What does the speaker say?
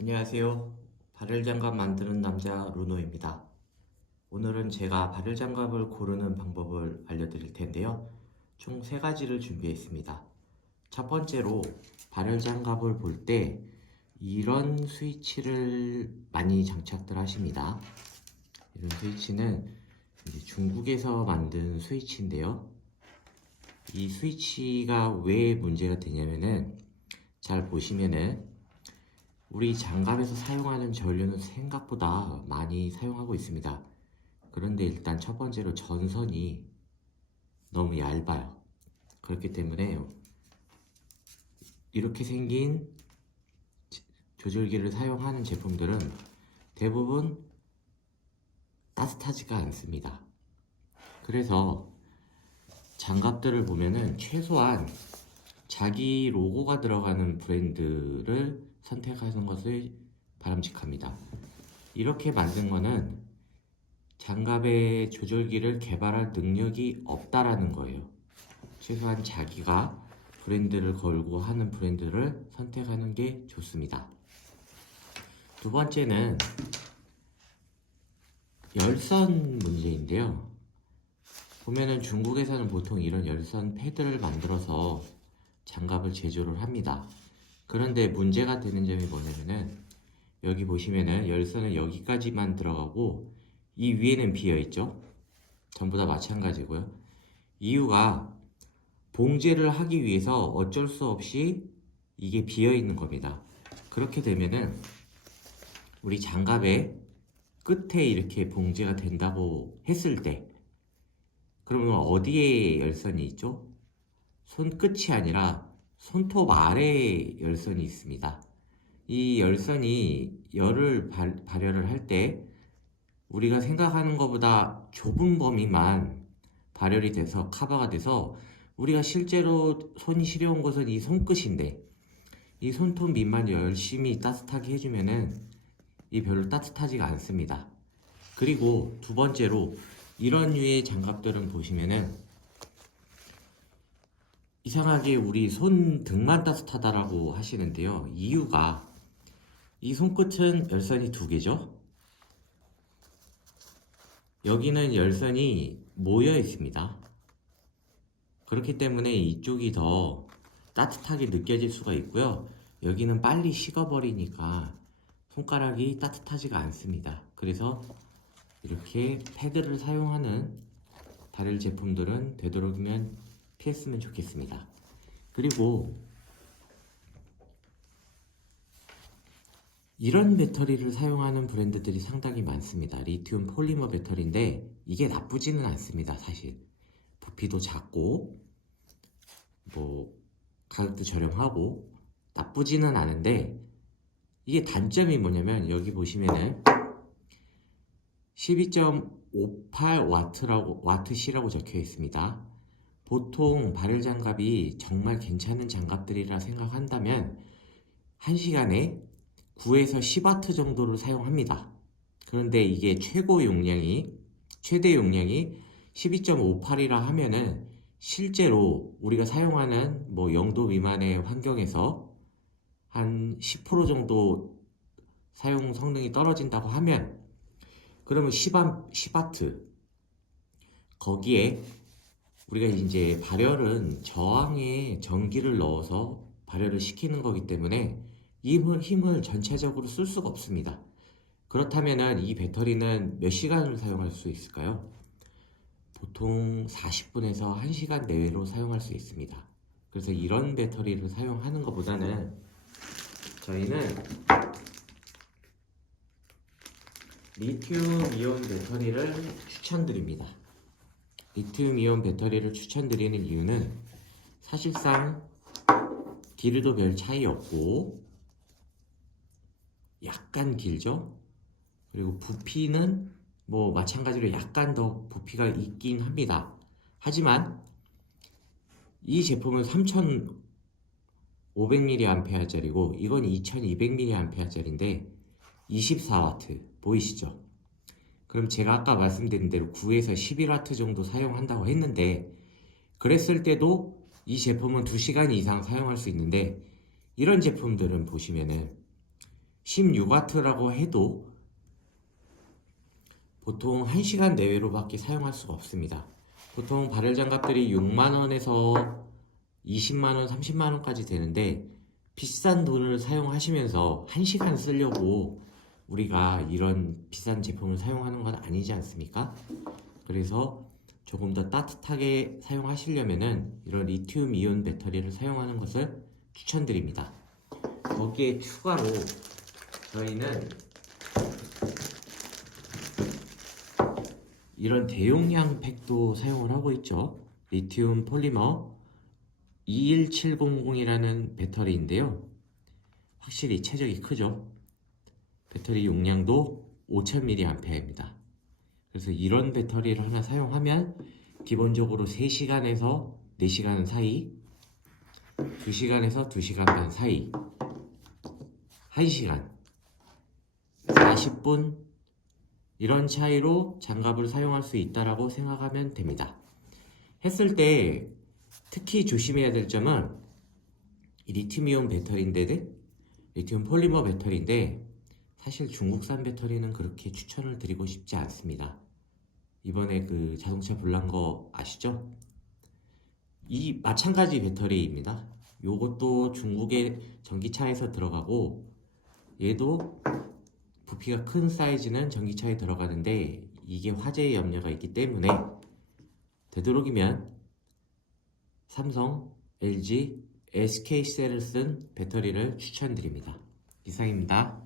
안녕하세요. 발열장갑 만드는 남자 루노입니다. 오늘은 제가 발열장갑을 고르는 방법을 알려드릴 텐데요. 총 3가지를 준비했습니다. 첫 번째로 발열장갑을 볼 때 이런 스위치를 많이 장착들 하십니다. 이런 스위치는 이제 중국에서 만든 스위치인데요. 이 스위치가 왜 문제가 되냐면은 잘 보시면은 우리 장갑에서 사용하는 전류는 생각보다 많이 사용하고 있습니다. 그런데 일단 첫 번째로 전선이 너무 얇아요. 그렇기 때문에 이렇게 생긴 조절기를 사용하는 제품들은 대부분 따뜻하지가 않습니다. 그래서 장갑들을 보면은 최소한 자기 로고가 들어가는 브랜드를 선택하는 것을 바람직합니다. 이렇게 만든 거는 장갑의 조절기를 개발할 능력이 없다라는 거예요. 최소한 자기가 브랜드를 걸고 하는 브랜드를 선택하는 게 좋습니다. 두 번째는 열선 문제인데요. 보면은 중국에서는 보통 이런 열선 패드를 만들어서 장갑을 제조를 합니다. 그런데 문제가 되는 점이 뭐냐면은 여기 보시면은 열선은 여기까지만 들어가고 이 위에는 비어 있죠. 전부 다 마찬가지고요. 이유가 봉제를 하기 위해서 어쩔 수 없이 이게 비어 있는 겁니다. 그렇게 되면은 우리 장갑의 끝에 이렇게 봉제가 된다고 했을 때 그러면 어디에 열선이 있죠? 손끝이 아니라 손톱 아래에 열선이 있습니다. 이 열선이 열을 발열을 할 때 우리가 생각하는 것보다 좁은 범위만 발열이 돼서 커버가 돼서 우리가 실제로 손이 시려운 것은 이 손끝인데 이 손톱 밑만 열심히 따뜻하게 해주면은 이 별로 따뜻하지가 않습니다. 그리고 두 번째로 이런 류의 장갑들은 보시면은 이상하게 우리 손 등만 따뜻하다라고 하시는데요. 이유가 이 손끝은 열선이 2개죠. 여기는 열선이 모여 있습니다. 그렇기 때문에 이쪽이 더 따뜻하게 느껴질 수가 있고요. 여기는 빨리 식어버리니까 손가락이 따뜻하지가 않습니다. 그래서 이렇게 패드를 사용하는 발열 제품들은 되도록이면 피했으면 좋겠습니다. 그리고 이런 배터리를 사용하는 브랜드들이 상당히 많습니다. 리튬 폴리머 배터리인데 이게 나쁘지는 않습니다. 사실 부피도 작고 뭐 가격도 저렴하고 나쁘지는 않은데 이게 단점이 뭐냐면 여기 보시면은 12.58W라고 와트시라고 적혀 있습니다. 보통 발열 장갑이 정말 괜찮은 장갑들이라 생각한다면 1시간에 9에서 10W 정도를 사용합니다. 그런데 이게 최대 용량이 12.58이라 하면은 실제로 우리가 사용하는 뭐 0도 미만의 환경에서 한 10% 정도 사용 성능이 떨어진다고 하면 그러면 10W 거기에 우리가 이제 발열은 저항에 전기를 넣어서 발열을 시키는 거기 때문에 이 힘을 전체적으로 쓸 수가 없습니다. 그렇다면 이 배터리는 몇 시간을 사용할 수 있을까요? 보통 40분에서 1시간 내외로 사용할 수 있습니다. 그래서 이런 배터리를 사용하는 것보다는 저희는 리튬 이온 배터리를 추천드립니다. 리튬 이온 배터리를 추천드리는 이유는 사실상 길이도 별 차이 없고 약간 길죠? 그리고 부피는 뭐 마찬가지로 약간 더 부피가 있긴 합니다. 하지만 이 제품은 3500mAh짜리고 이건 2200mAh짜리인데 24W 보이시죠? 그럼 제가 아까 말씀드린 대로 9에서 11W 정도 사용한다고 했는데 그랬을 때도 이 제품은 2시간 이상 사용할 수 있는데 이런 제품들은 보시면은 16W라고 해도 보통 1시간 내외로밖에 사용할 수가 없습니다. 보통 발열 장갑들이 6만원에서 20만원, 30만원까지 되는데 비싼 돈을 사용하시면서 1시간 쓰려고 우리가 이런 비싼 제품을 사용하는 건 아니지 않습니까? 그래서 조금 더 따뜻하게 사용하시려면은 이런 리튬 이온 배터리를 사용하는 것을 추천드립니다. 거기에 추가로 저희는 이런 대용량 팩도 사용을 하고 있죠. 리튬 폴리머 21700이라는 배터리인데요. 확실히 체적이 크죠. 배터리 용량도 5000mAh입니다. 그래서 이런 배터리를 하나 사용하면 기본적으로 3시간에서 4시간 사이, 2시간에서 2시간 반 사이, 1시간, 40분 이런 차이로 장갑을 사용할 수 있다라고 생각하면 됩니다. 했을 때 특히 조심해야 될 점은 이 리튬이온 배터리인데 리튬 폴리머 배터리인데 사실 중국산 배터리는 그렇게 추천을 드리고 싶지 않습니다. 이번에 그 자동차 불난 거 아시죠? 이 마찬가지 배터리입니다. 요것도 중국의 전기차에서 들어가고 얘도 부피가 큰 사이즈는 전기차에 들어가는데 이게 화재의 염려가 있기 때문에 되도록이면 삼성, LG, SK셀을 쓴 배터리를 추천드립니다. 이상입니다.